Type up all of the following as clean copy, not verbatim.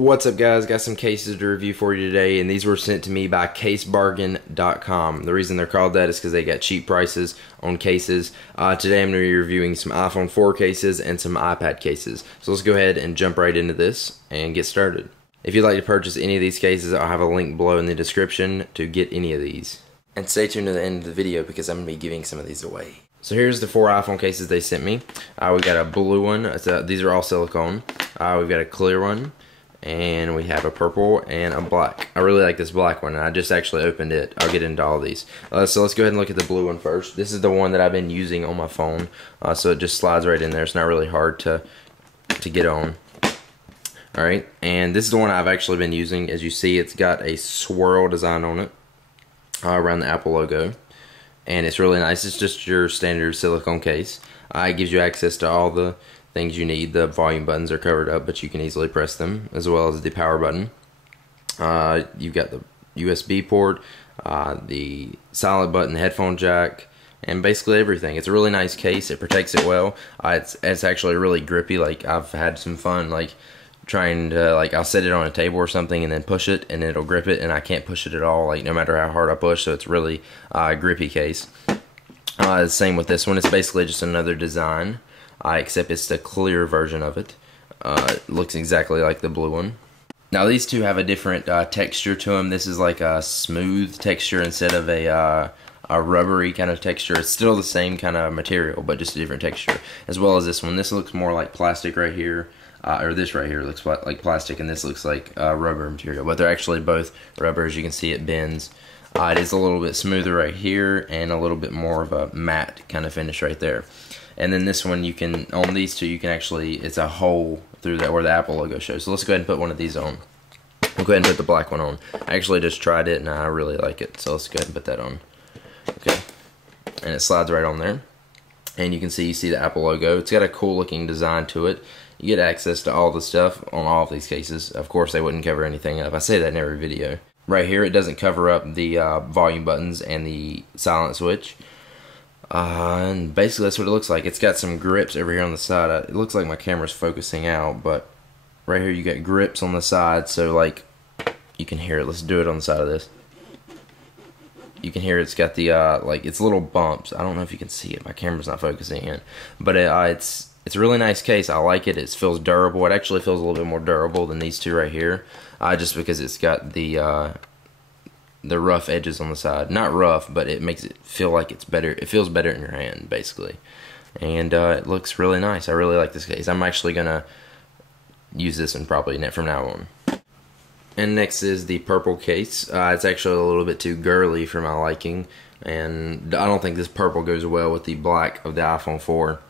What's up, guys? Got some cases to review for you today, and these were sent to me by casebargain.com. The reason they're called that is because they got cheap prices on cases. Today I'm going to be reviewing some iPhone 4 cases and some iPad cases. So let's go ahead and jump right into this and get started. If you'd like to purchase any of these cases, I'll have a link below in the description to get any of these. And stay tuned to the end of the video because I'm going to be giving some of these away. So here's the 4 iPhone cases they sent me. We got a blue one. These are all silicone. We've got a clear one. And we have a purple and a black. I really like this black one, and I just actually opened it. I'll get into all these. So let's go ahead and look at the blue one first. This is the one that I've been using on my phone, so it just slides right in there. It's not really hard to get on. Alright, and this is the one I've actually been using. As you see, it's got a swirl design on it around the Apple logo, and it's really nice. It's just your standard silicone case. It gives you access to all the things you need. The volume buttons are covered up, but you can easily press them, as well as the power button. You've got the USB port, the silent button, the headphone jack, and basically everything. It's a really nice case. It protects it well. It's actually really grippy. Like, I've had some fun like trying to, I'll set it on a table or something and then push it and it'll grip it, and I can't push it at all, like, no matter how hard I push. So it's really a grippy case. Same with this one. It's basically just another design, except it's the clear version of it. It looks exactly like the blue one. Now these two have a different texture to them. This is like a smooth texture instead of a rubbery kind of texture. It's still the same kind of material, but just a different texture. As well as this one. This looks more like plastic right here. Or this right here looks like plastic, and this looks like rubber material. But they're actually both rubber. As you can see, it bends. It is a little bit smoother right here, and a little bit more of a matte kind of finish right there. And then this one, you can, on these two, you can actually, it's a hole through that where the Apple logo shows. So let's go ahead and put one of these on. We'll go ahead and put the black one on. I actually just tried it, and I really like it. So let's go ahead and put that on. Okay. And it slides right on there. And you can see, the Apple logo. It's got a cool looking design to it. You get access to all the stuff on all of these cases. Of course, they wouldn't cover anything up. I say that in every video. Right here, it doesn't cover up the volume buttons and the silent switch. And basically that's what it looks like. It's got some grips over here on the side. It looks like my camera's focusing out, but right here you got grips on the side, so like you can hear it. Let's do it on the side of this. You can hear it's got the like, it's little bumps. I don't know if you can see it. My camera's not focusing in, but it's a really nice case. I like it. It feels durable. It actually feels a little bit more durable than these two right here, just because it's got the rough edges on the side. Not rough, but it makes it feel like it's better. It feels better in your hand, basically. And it looks really nice. I really like this case. I'm actually gonna use this one probably from now on. And next is the purple case. It's actually a little bit too girly for my liking, and I don't think this purple goes well with the black of the iPhone 4.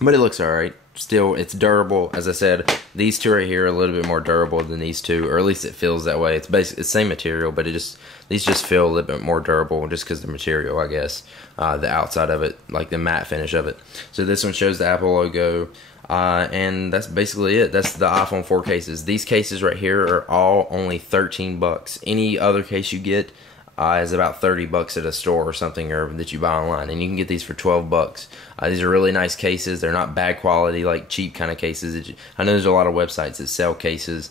But it looks alright. Still, it's durable. As I said, these two right here are a little bit more durable than these two, or at least it feels that way. It's basically the same material, but these just feel a little bit more durable just because the material, I guess. The outside of it, like the matte finish of it. So this one shows the Apple logo, and that's basically it. That's the iPhone 4 cases. These cases right here are all only 13 bucks. Any other case you get is about 30 bucks at a store or something, or that you buy online, and you can get these for 12 bucks. These are really nice cases. They're not bad quality, like cheap kind of cases. I know there's a lot of websites that sell cases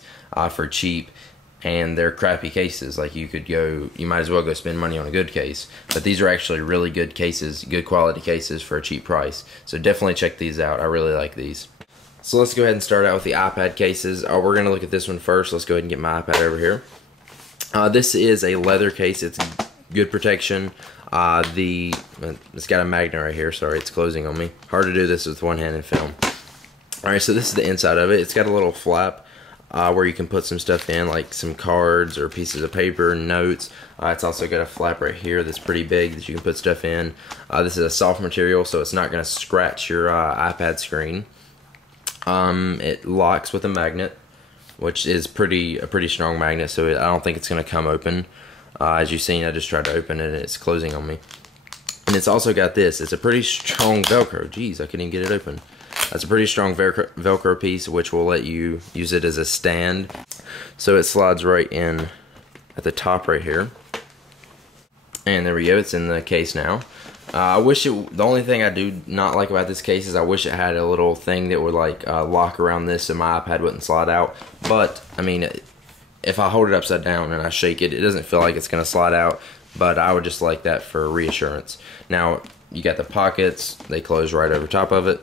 for cheap, and they're crappy cases. Like, you might as well go spend money on a good case. But these are actually really good cases, good quality cases for a cheap price. So definitely check these out. I really like these. So let's go ahead and start out with the iPad cases. We're going to look at this one first. Let's go ahead and get my iPad over here. This is a leather case. It's good protection. It's got a magnet right here. Sorry, it's closing on me. Hard to do this with one-handed film. Alright, so this is the inside of it. It's got a little flap where you can put some stuff in, like some cards or pieces of paper, notes. It's also got a flap right here that's pretty big that you can put stuff in. This is a soft material, so it's not going to scratch your iPad screen. It locks with a magnet, which is a pretty strong magnet, so I don't think it's going to come open. As you've seen, I just tried to open it and it's closing on me. And it's also got this. It's a pretty strong Velcro. Jeez, I couldn't even get it open. That's a pretty strong Velcro piece, which will let you use it as a stand. So it slides right in at the top right here. And there we go, it's in the case now. I wish the only thing I do not like about this case is I wish it had a little thing that would like lock around this so my iPad wouldn't slide out. But I mean, if I hold it upside down and I shake it, it doesn't feel like it's going to slide out. But I would just like that for reassurance. Now, you got the pockets. They close right over top of it.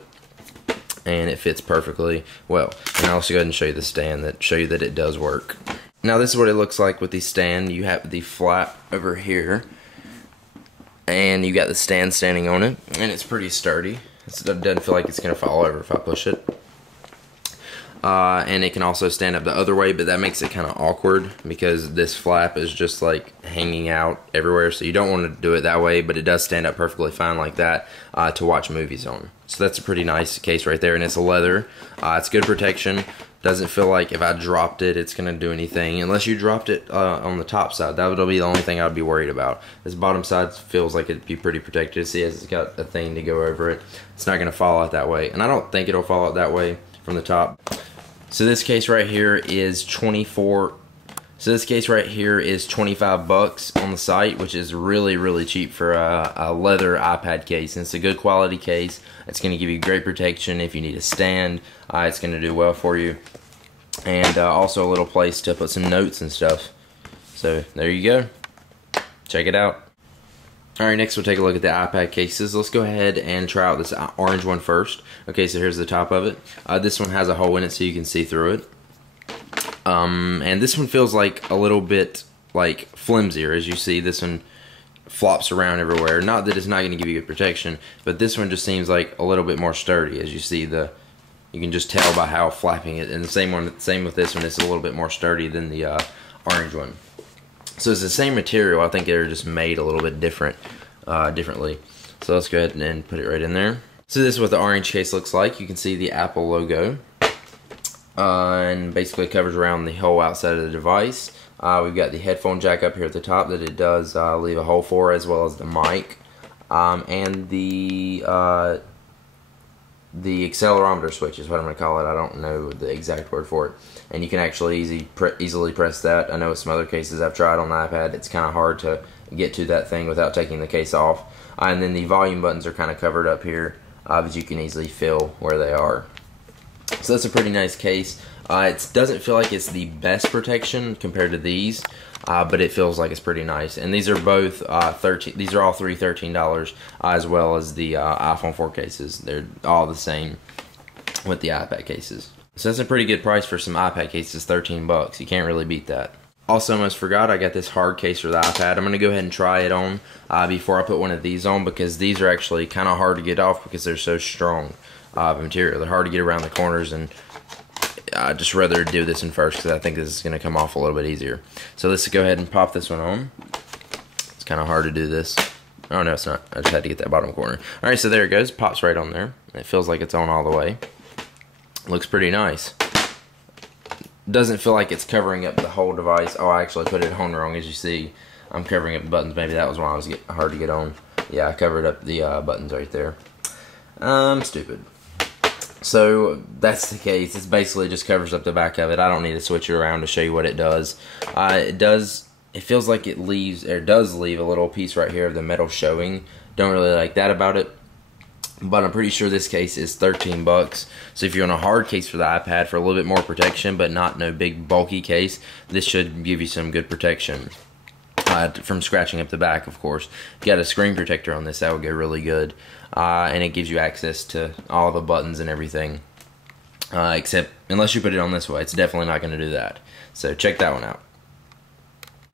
And it fits perfectly well. And I'll also go ahead and show you the stand that show you that it does work. Now, this is what it looks like with the stand. You have the flap over here. And you got the stand standing on it. And it's pretty sturdy. It doesn't feel like it's going to fall over if I push it. And it can also stand up the other way, but that makes it kind of awkward because this flap is just like hanging out everywhere, so you don't want to do it that way, but it does stand up perfectly fine like that to watch movies on. So that's a pretty nice case right there, and it's a leather. It's good protection. Doesn't feel like if I dropped it, it's going to do anything, unless you dropped it on the top side. That would be the only thing I would be worried about. This bottom side feels like it'd be pretty protected. See, it's got a thing to go over it. It's not going to fall out that way, and I don't think it'll fall out that way from the top. So this case right here is 25 bucks on the site, which is really cheap for a leather iPad case. And it's a good quality case. It's going to give you great protection if you need a stand. It's going to do well for you, and also a little place to put some notes and stuff. So there you go. Check it out. Alright, next we'll take a look at the iPad cases. Let's go ahead and try out this orange one first. Okay, so here's the top of it. This one has a hole in it so you can see through it. And this one feels like a little bit like flimsier. As you see, this one flops around everywhere. Not that it's not going to give you good protection, but this one just seems like a little bit more sturdy. As you see, you can just tell by how flapping it. And the same with this one. It's a little bit more sturdy than the orange one. So it's the same material. I think they're just made a little bit differently. So let's go ahead and put it right in there. So this is what the orange case looks like. You can see the Apple logo. And basically it covers around the whole outside of the device. We've got the headphone jack up here at the top that it does leave a hole for, as well as the mic. And the accelerometer switch is what I'm going to call it. I don't know the exact word for it. And you can actually easily press that. I know with some other cases I've tried on the iPad, it's kind of hard to get to that thing without taking the case off. And then the volume buttons are kind of covered up here, but you can easily feel where they are. So that's a pretty nice case. It doesn't feel like it's the best protection compared to these, but it feels like it's pretty nice. And these are both these are all three $13, as well as the iPhone 4 cases. They're all the same with the iPad cases. So that's a pretty good price for some iPad cases, 13 bucks. You can't really beat that. Also, almost forgot, I got this hard case for the iPad. I'm going to go ahead and try it on before I put one of these on, because these are actually kind of hard to get off because they're so strong material. They're hard to get around the corners, and I'd just rather do this one first because I think this is going to come off a little bit easier. So let's go ahead and pop this one on. It's kind of hard to do this. Oh, no, it's not. I just had to get that bottom corner. Alright, so there it goes. Pops right on there. It feels like it's on all the way. Looks pretty nice. Doesn't feel like it's covering up the whole device. Oh, I actually put it on wrong. As you see, I'm covering up the buttons. Maybe that was why it was hard to get on. Yeah, I covered up the buttons right there. I'm stupid. So that's the case. It basically just covers up the back of it. I don't need to switch it around to show you what it does. It feels like it does leave a little piece right here of the metal showing. Don't really like that about it. But I'm pretty sure this case is 13 bucks. So if you're on a hard case for the iPad for a little bit more protection, but not no big bulky case, this should give you some good protection. From scratching up the back, of course. If you got a screen protector on this, that would go really good. And it gives you access to all the buttons and everything. Except, unless you put it on this way, it's definitely not going to do that. So check that one out.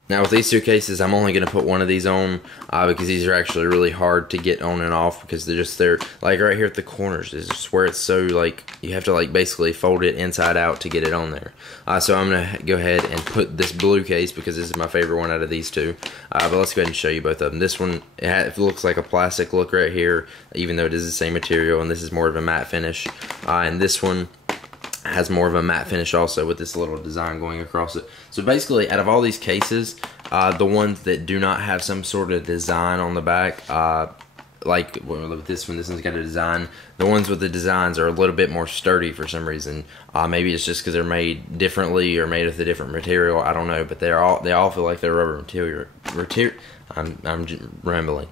Now with these two cases, I'm only going to put one of these on because these are actually really hard to get on and off, because they're like right here at the corners. This is where it's so like you have to like basically fold it inside out to get it on there. So I'm going to go ahead and put this blue case, because this is my favorite one out of these two. But let's go ahead and show you both of them. This one, it looks like a plastic look right here, even though it is the same material, and this is more of a matte finish. And this one has more of a matte finish also, with this little design going across it. So basically, out of all these cases, the ones that do not have some sort of design on the back, like with this one's got a design. The ones with the designs are a little bit more sturdy for some reason. Maybe it's just because they're made differently or made with a different material. I don't know, but they all feel like they're rubber material. I'm rambling.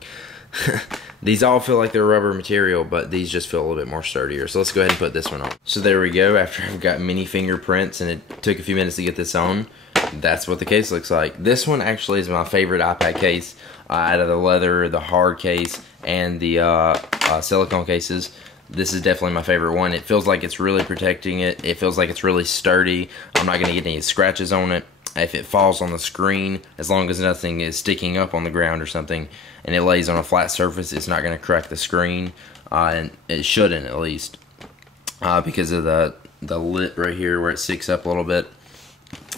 These all feel like they're rubber material, but these just feel a little bit more sturdier. So let's go ahead and put this one on. So there we go. After I've got many fingerprints and it took a few minutes to get this on, that's what the case looks like. This one actually is my favorite iPad case out of the leather, the hard case, and the silicone cases. This is definitely my favorite one. It feels like it's really protecting it. It feels like it's really sturdy. I'm not going to get any scratches on it. If it falls on the screen, as long as nothing is sticking up on the ground or something, and it lays on a flat surface, it's not going to crack the screen, and it shouldn't, at least, because of the lip right here where it sticks up a little bit.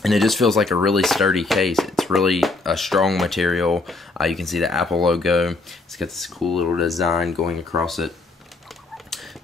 And it just feels like a really sturdy case. It's really a strong material. You can see the Apple logo. It's got this cool little design going across it.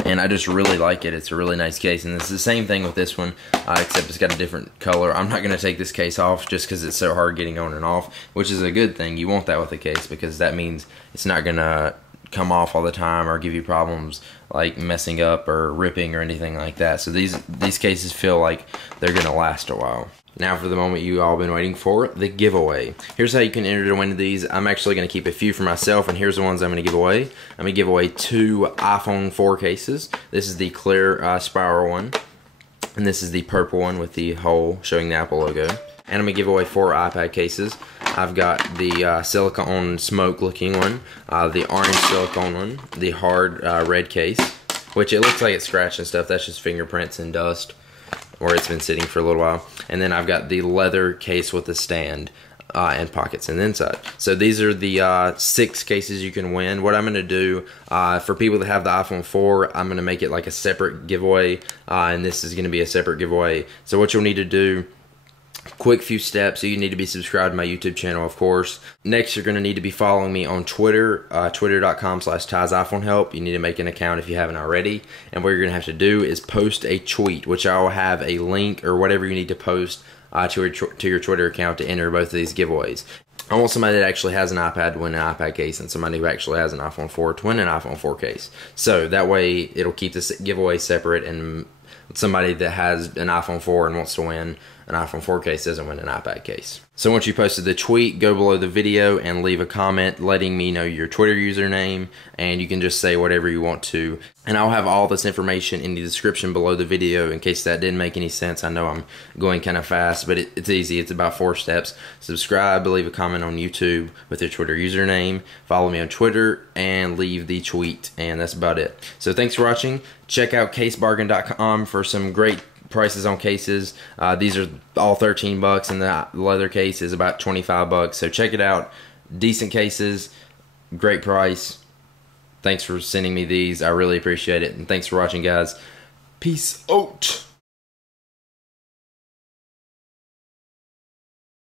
And I just really like it. It's a really nice case. And it's the same thing with this one, except it's got a different color. I'm not going to take this case off just because it's so hard getting on and off, which is a good thing. You want that with a case because that means it's not going to come off all the time or give you problems like messing up or ripping or anything like that. So these cases feel like they're going to last a while. Now for the moment you all been waiting for, the giveaway. Here's how you can enter to win these. I'm actually going to keep a few for myself, and here's the ones I'm going to give away. I'm going to give away 2 iPhone 4 cases. This is the clear spiral one, and this is the purple one with the hole showing the Apple logo. And I'm going to give away 4 iPad cases. I've got the silicone smoke looking one, the orange silicone one, the hard red case, which it looks like it's scratched and stuff. That's just fingerprints and dust, or it's been sitting for a little while. And then I've got the leather case with the stand and pockets on the inside. So these are the 6 cases you can win. What I'm going to do, for people that have the iPhone 4, I'm going to make it like a separate giveaway, and this is going to be a separate giveaway. So what you'll need to do, quick few steps. So you need to be subscribed to my YouTube channel, of course. Next, you're going to need to be following me on Twitter, twitter.com/Ty'sIPhoneHelp. You need to make an account if you haven't already. And what you're going to have to do is post a tweet, which I will have a link or whatever you need to post to your Twitter account to enter both of these giveaways. I want somebody that actually has an iPad to win an iPad case, and somebody who actually has an iPhone 4 to win an iPhone 4 case. So that way, it'll keep this giveaway separate, and somebody that has an iPhone 4 and wants to win an iPhone 4 case doesn't win an iPad case. So once you posted the tweet, go below the video and leave a comment letting me know your Twitter username, and you can just say whatever you want to. And I'll have all this information in the description below the video in case that didn't make any sense. I know I'm going kind of fast, but it's easy. It's about 4 steps. Subscribe, leave a comment on YouTube with your Twitter username, follow me on Twitter, and leave the tweet. And that's about it. So thanks for watching. Check out casebargain.com for some great prices on cases. These are all $13, and the leather case is about $25. So check it out. Decent cases, great price. Thanks for sending me these. I really appreciate it. And thanks for watching, guys. Peace out.